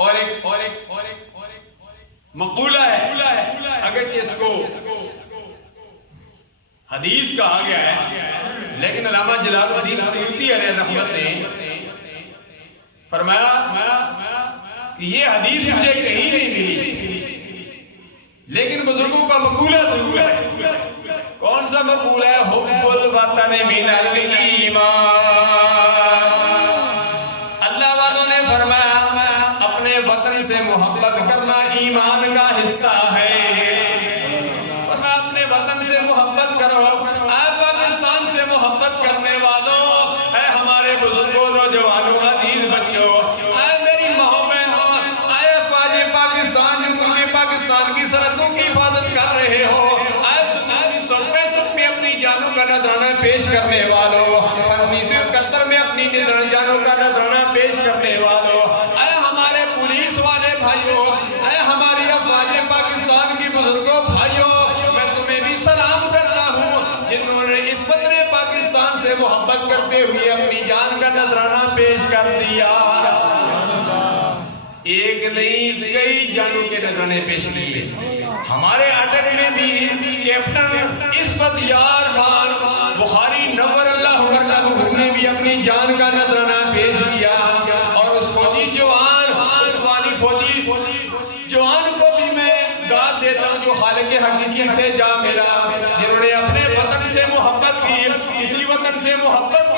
اور ایک مقولہ ہے، اگرچہ اس کو حدیث کہا گیا ہے، لیکن علامہ جلال الدین سیوطی علیہ رحمت نے فرمایا کہ یہ حدیث مجھے کہیں نہیں ملی، لیکن بزرگوں کا مقولہ ضرور ہے۔ کون سا مقولہ ہے؟ حب الوطن من الایمان۔ اللہ والوں نے فرمایا اپنے وطن سے محبت کرنا ایمان کا حصہ ہے۔ فرمایا اپنے وطن سے محبت کرو۔ اے پاکستان سے محبت کرنے والوں، اے ہمارے بزرگوں، نوجوانوں، عزیز بچوں، اے میری ماؤں بہنوں، اے افواج پاکستان جو ملک پاکستان کی سرحدوں کی حفاظت کر رہے ہو، اپنی جانوں کا نذرانہ پیش کرنے والوں، 1971 میں اپنی جانوں کا نذرانہ پیش کرنے والوں، اے ہمارے پولیس والے بھائیوں، اے ہماری افواج پاکستان کی بزرگوں بھائیوں، میں تمہیں بھی سلام کرتا ہوں جنہوں نے اس وطن پاکستان سے محبت کرتے ہوئے اپنی جان کا نذرانہ پیش کر دیا۔ ایک نہیں کئی جانوں کے نذرانے پیش کیے۔ ہمارے اٹک میں بھی کیپٹن عصمت یار خان بخاری نور اللہ مرکزہ نے بھی اپنی جان کا نذرانہ پیش کیا، اور اس فوجی جوان، اس والی فوجی جوان کو بھی میں داد دیتا ہوں جو خالق حقیقی سے جا ملا، جنہوں نے اپنے وطن سے محبت کی، اسی وطن سے محبت